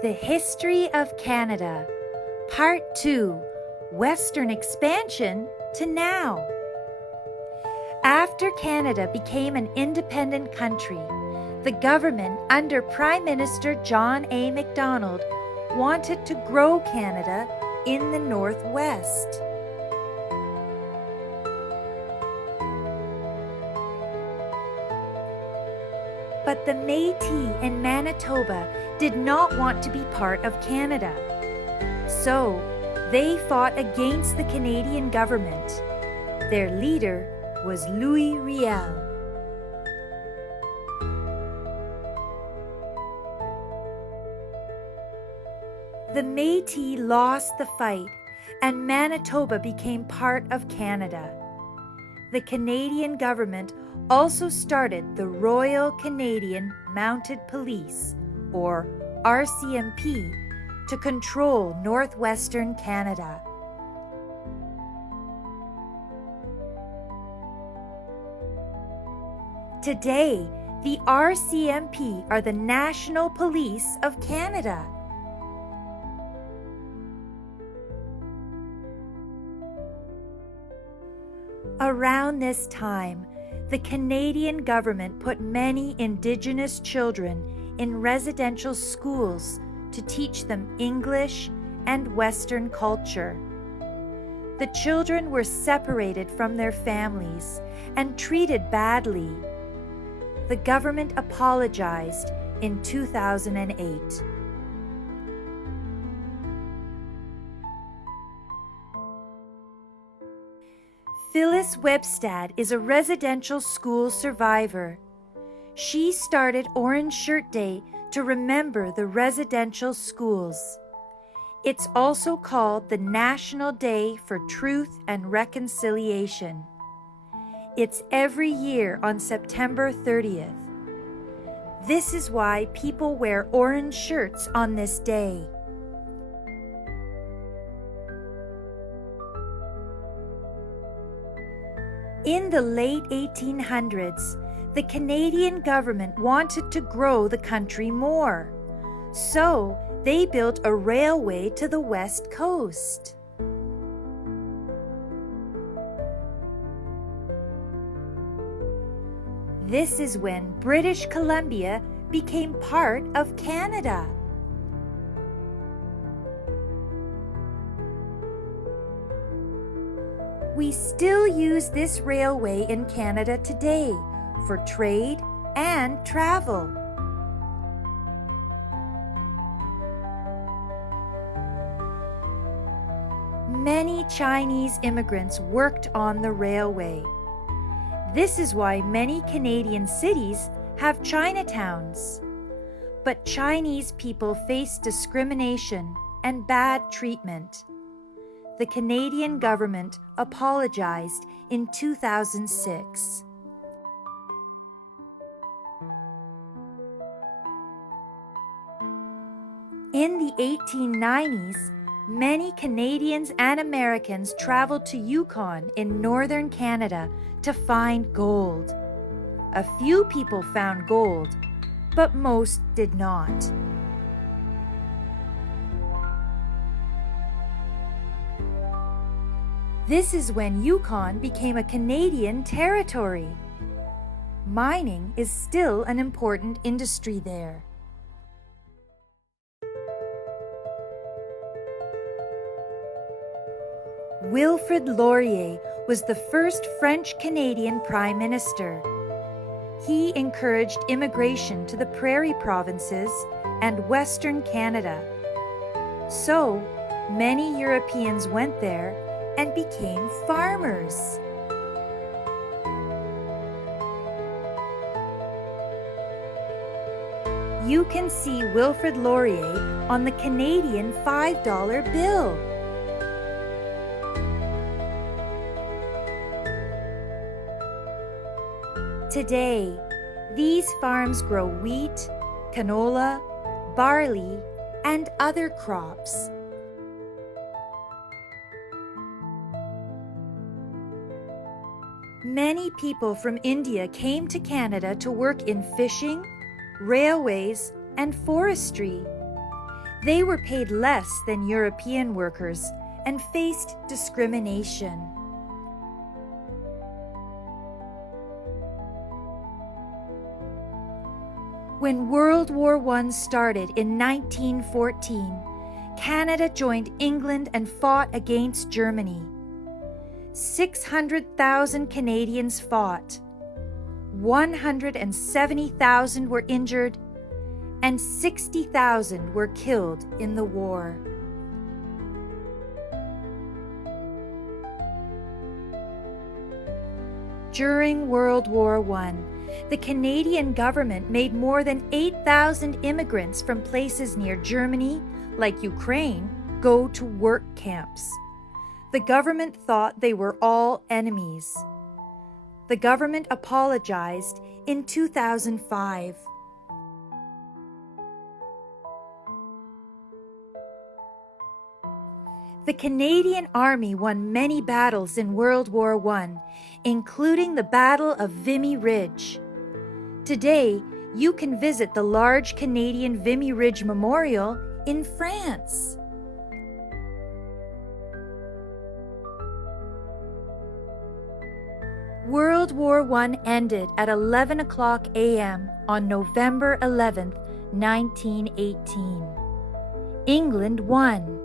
The History of Canada, Part 2, Western Expansion to Now. After Canada became an independent country, the government under Prime Minister John A. Macdonald wanted to grow Canada in the Northwest. But the Métis in Manitoba did not want to be part of Canada. So they fought against the Canadian government. Their leader was Louis Riel. The Métis lost the fight, and Manitoba became part of Canada. The Canadian government also started the Royal Canadian Mounted Police, or RCMP, to control northwestern Canada. Today, the RCMP are the National Police of Canada. Around this time, the Canadian government put many Indigenous children in residential schools to teach them English and Western culture. The children were separated from their families and treated badly. The government apologized in 2008. Phyllis Webstad is a residential school survivor. She started Orange Shirt Day to remember the residential schools. It's also called the National Day for Truth and Reconciliation. It's every year on September 30th. This is why people wear orange shirts on this day. In the late 1800s, the Canadian government wanted to grow the country more, so they built a railway to the west coast. This is when British Columbia became part of Canada. We still use this railway in Canada today for trade and travel. Many Chinese immigrants worked on the railway. This is why many Canadian cities have Chinatowns. But Chinese people face discrimination and bad treatment. The Canadian government apologized in 2006. In the 1890s, many Canadians and Americans traveled to Yukon in northern Canada to find gold. A few people found gold, but most did not. This is when Yukon became a Canadian territory. Mining is still an important industry there. Wilfrid Laurier was the first French-Canadian Prime Minister. He encouraged immigration to the Prairie Provinces and Western Canada. So, many Europeans went there and became farmers. You can see Wilfrid Laurier on the Canadian $5 bill. Today, these farms grow wheat, canola, barley, and other crops. Many people from India came to Canada to work in fishing, railways, and forestry. They were paid less than European workers and faced discrimination. When World War I started in 1914, Canada joined England and fought against Germany. 600,000 Canadians fought. 170,000 were injured, and 60,000 were killed in the war. During World War I, the Canadian government made more than 8,000 immigrants from places near Germany, like Ukraine, go to work camps. The government thought they were all enemies. The government apologized in 2005. The Canadian Army won many battles in World War I, including the Battle of Vimy Ridge. Today, you can visit the large Canadian Vimy Ridge Memorial in France. World War I ended at 11 o'clock a.m. on November 11, 1918. England won.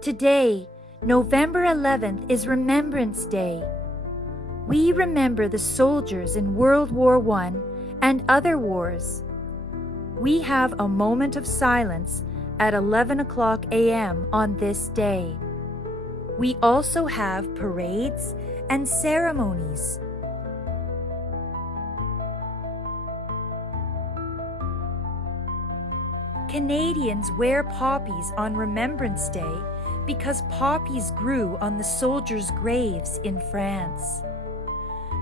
Today, November 11th, is Remembrance Day. We remember the soldiers in World War I and other wars. We have a moment of silence at 11 o'clock a.m. on this day. We also have parades and ceremonies. Canadians wear poppies on Remembrance Day because poppies grew on the soldiers' graves in France.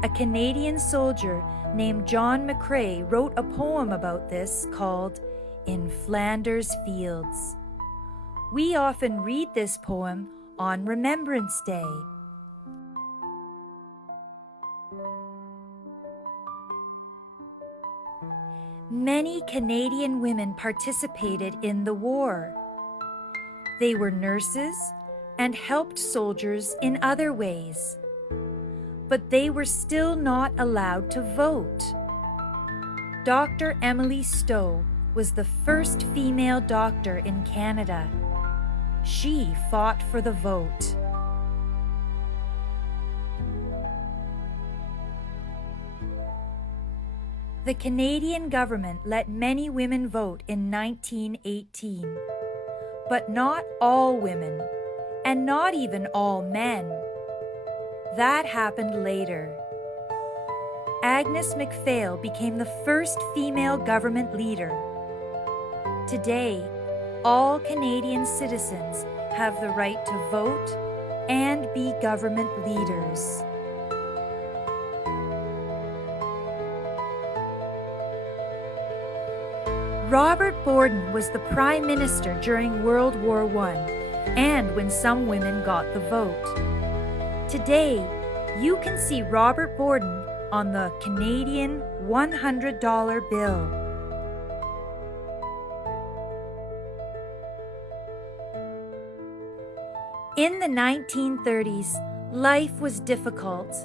A Canadian soldier named John McCrae wrote a poem about this called In Flanders Fields. We often read this poem on Remembrance Day. Many Canadian women participated in the war. They were nurses and helped soldiers in other ways. But they were still not allowed to vote. Dr. Emily Stowe was the first female doctor in Canada. She fought for the vote. The Canadian government let many women vote in 1918, but not all women, and not even all men. That happened later. Agnes MacPhail became the first female government leader. Today, all Canadian citizens have the right to vote and be government leaders. Robert Borden was the Prime Minister during World War I and when some women got the vote. Today, you can see Robert Borden on the Canadian $100 bill. In the 1930s, life was difficult.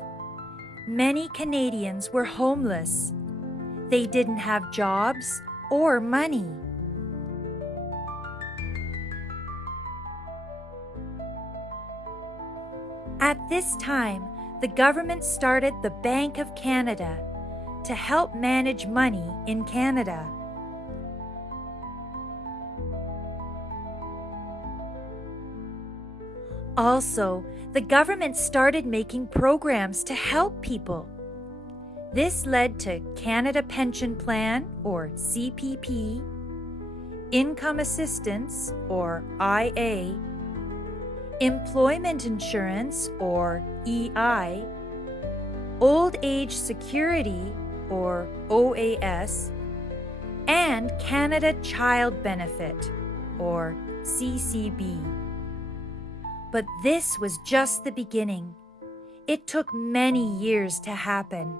Many Canadians were homeless. They didn't have jobs or money. At this time, the government started the Bank of Canada to help manage money in Canada. Also, the government started making programs to help people. This led to Canada Pension Plan, or CPP, Income Assistance, or IA, Employment Insurance, or EI, Old Age Security, or OAS, and Canada Child Benefit, or CCB. But this was just the beginning. It took many years to happen.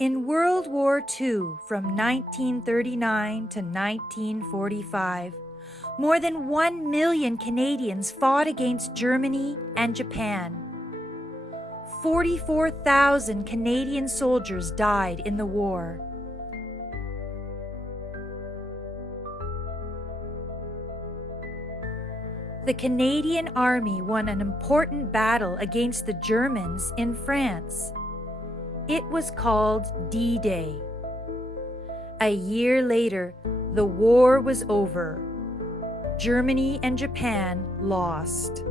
In World War II, from 1939 to 1945, more than 1 million Canadians fought against Germany and Japan. 44,000 Canadian soldiers died in the war. The Canadian Army won an important battle against the Germans in France. It was called D-Day. A year later, the war was over. Germany and Japan lost.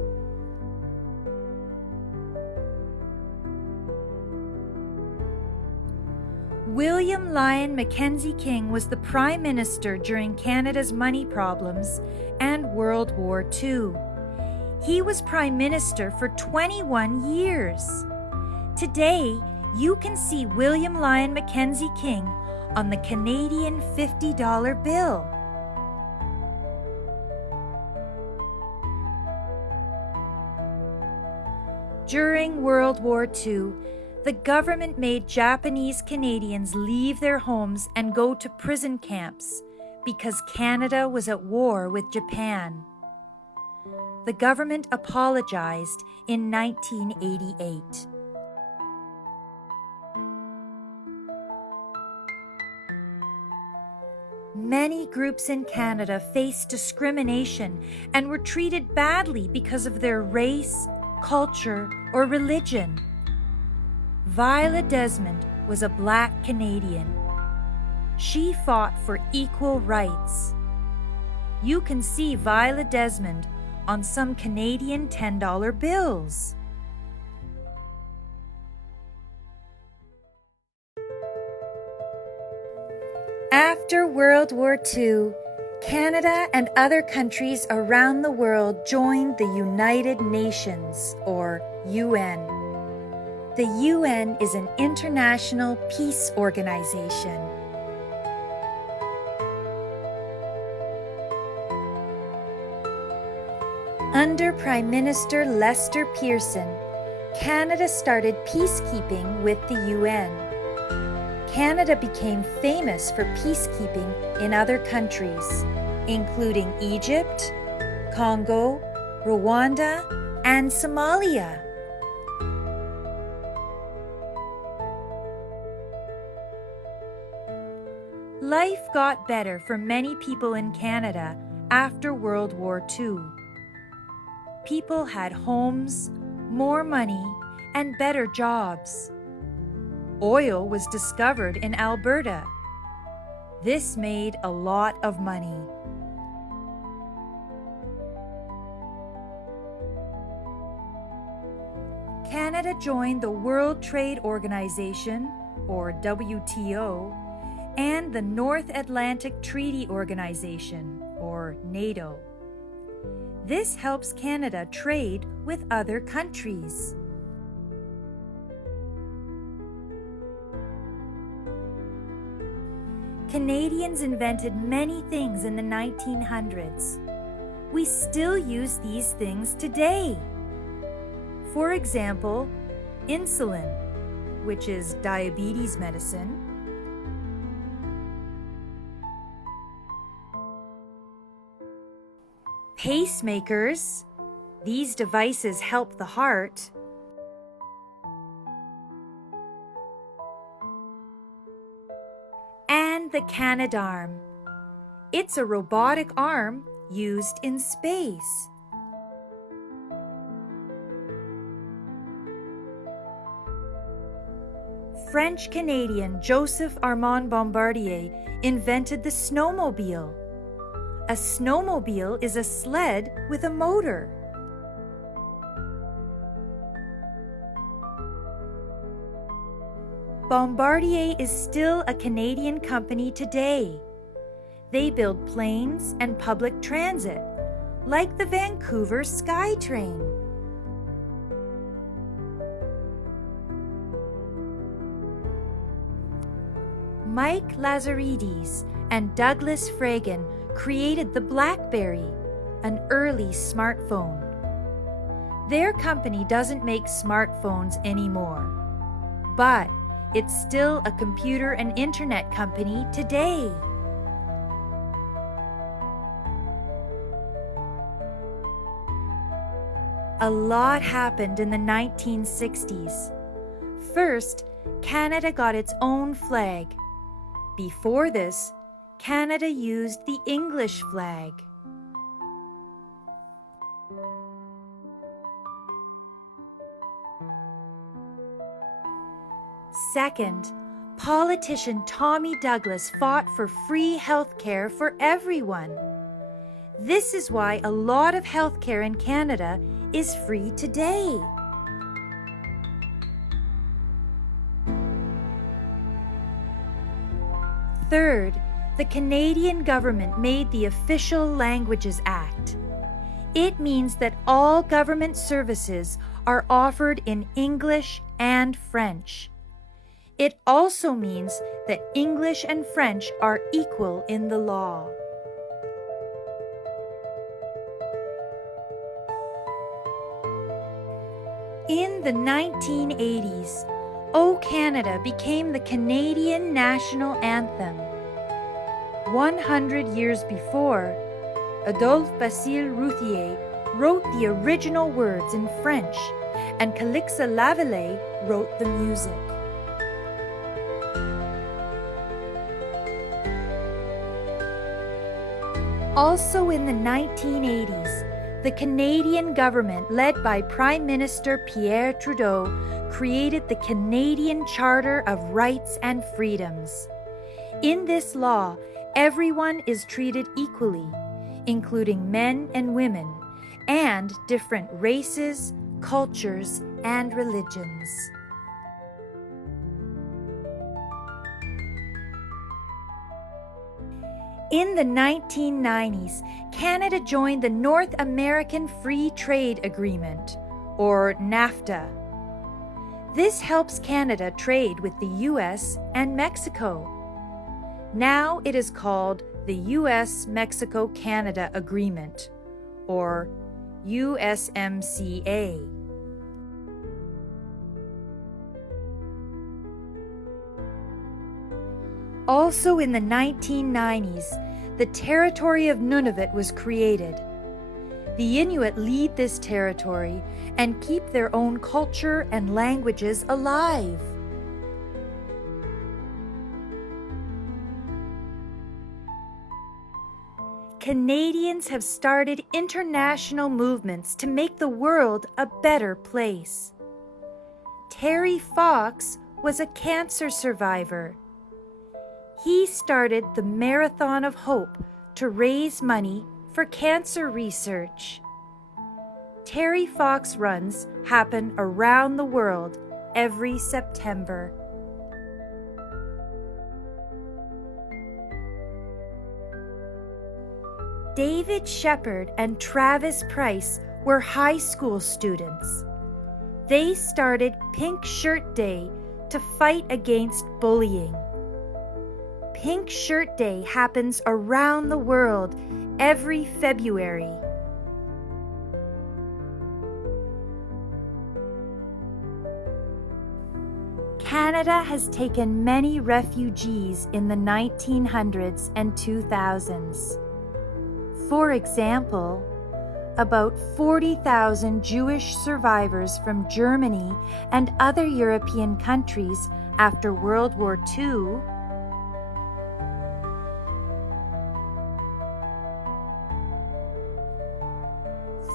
William Lyon Mackenzie King was the Prime Minister during Canada's money problems and World War II. He was Prime Minister for 21 years. Today, you can see William Lyon Mackenzie King on the Canadian $50 bill. During World War II, the government made Japanese Canadians leave their homes and go to prison camps because Canada was at war with Japan. The government apologized in 1988. Many groups in Canada faced discrimination and were treated badly because of their race, culture, or religion. Viola Desmond was a Black Canadian. She fought for equal rights. You can see Viola Desmond on some Canadian $10 bills. After World War II, Canada and other countries around the world joined the United Nations, or UN. The UN is an international peace organization. Under Prime Minister Lester Pearson, Canada started peacekeeping with the UN. Canada became famous for peacekeeping in other countries, including Egypt, Congo, Rwanda, and Somalia. Life got better for many people in Canada after World War II. People had homes, more money, and better jobs. Oil was discovered in Alberta. This made a lot of money. Canada joined the World Trade Organization, or WTO, and the North Atlantic Treaty Organization, or NATO. This helps Canada trade with other countries. Canadians invented many things in the 1900s. We still use these things today. For example, insulin, which is diabetes medicine, pacemakers, these devices help the heart, and the Canadarm. It's a robotic arm used in space. French-Canadian Joseph Armand Bombardier invented the snowmobile. A snowmobile is a sled with a motor. Bombardier is still a Canadian company today. They build planes and public transit, like the Vancouver SkyTrain. Mike Lazaridis and Douglas Fragan created the BlackBerry, an early smartphone. Their company doesn't make smartphones anymore, but It's still a computer and internet company today. A lot happened in the 1960s. First, Canada got its own flag. Before this, Canada used the English flag. Second, politician Tommy Douglas fought for free health care for everyone. This is why a lot of health care in Canada is free today. Third, the Canadian government made the Official Languages Act. It means that all government services are offered in English and French. It also means that English and French are equal in the law. In the 1980s, O Canada became the Canadian national anthem. 100 years before, Adolphe Basile Routhier wrote the original words in French, and Calixa Lavallée wrote the music. Also in the 1980s, the Canadian government, led by Prime Minister Pierre Trudeau, created the Canadian Charter of Rights and Freedoms. In this law, everyone is treated equally, including men and women, and different races, cultures, and religions. In the 1990s, Canada joined the North American Free Trade Agreement, or NAFTA. This helps Canada trade with the U.S. and Mexico. Now it is called the U.S.-Mexico-Canada Agreement, or USMCA. Also in the 1990s, the territory of Nunavut was created. The Inuit lead this territory and keep their own culture and languages alive. Canadians have started international movements to make the world a better place. Terry Fox was a cancer survivor. He started the Marathon of Hope to raise money for cancer research. Terry Fox runs happen around the world every September. David Shepard and Travis Price were high school students. They started Pink Shirt Day to fight against bullying. Pink Shirt Day happens around the world every February. Canada has taken many refugees in the 1900s and 2000s. For example, about 40,000 Jewish survivors from Germany and other European countries after World War II,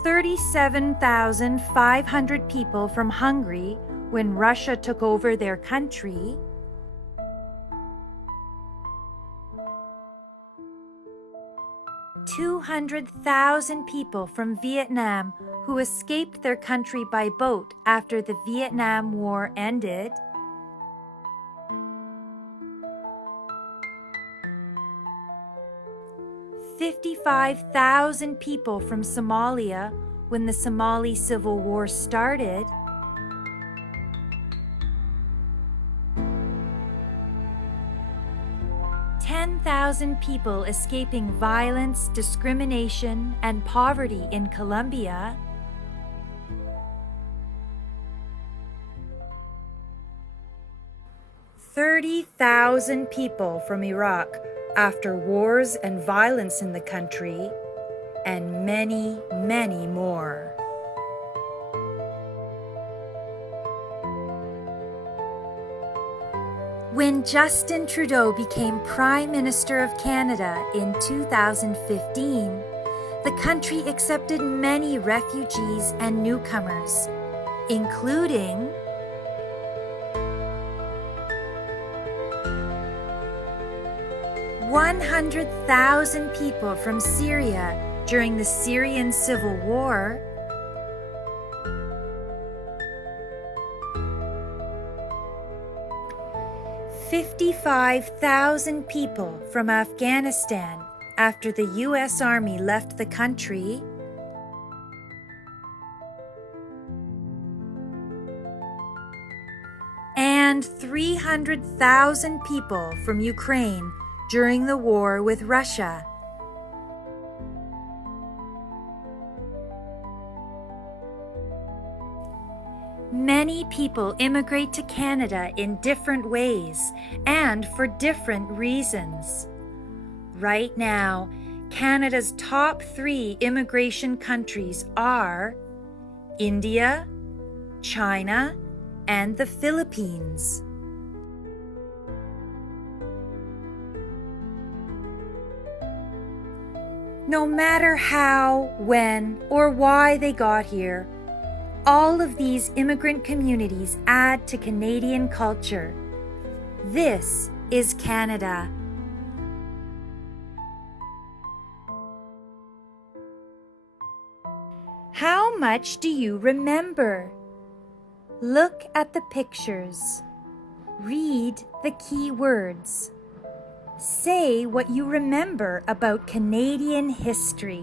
37,500 people from Hungary when Russia took over their country, 200,000 people from Vietnam who escaped their country by boat after the Vietnam War ended, 55,000 people from Somalia when the Somali Civil War started, 10,000 people escaping violence, discrimination, and poverty in Colombia, 30,000 people from Iraq after wars and violence in the country, and many, many more. When Justin Trudeau became Prime Minister of Canada in 2015, the country accepted many refugees and newcomers, including 100,000 people from Syria during the Syrian Civil War, 55,000 people from Afghanistan after the U.S. Army left the country, and 300,000 people from Ukraine during the war with Russia. Many people immigrate to Canada in different ways and for different reasons. Right now, Canada's top 3 immigration countries are India, China, and the Philippines. No matter how, when, or why they got here, all of these immigrant communities add to Canadian culture. This is Canada. How much do you remember? Look at the pictures. Read the key words. Say what you remember about Canadian history.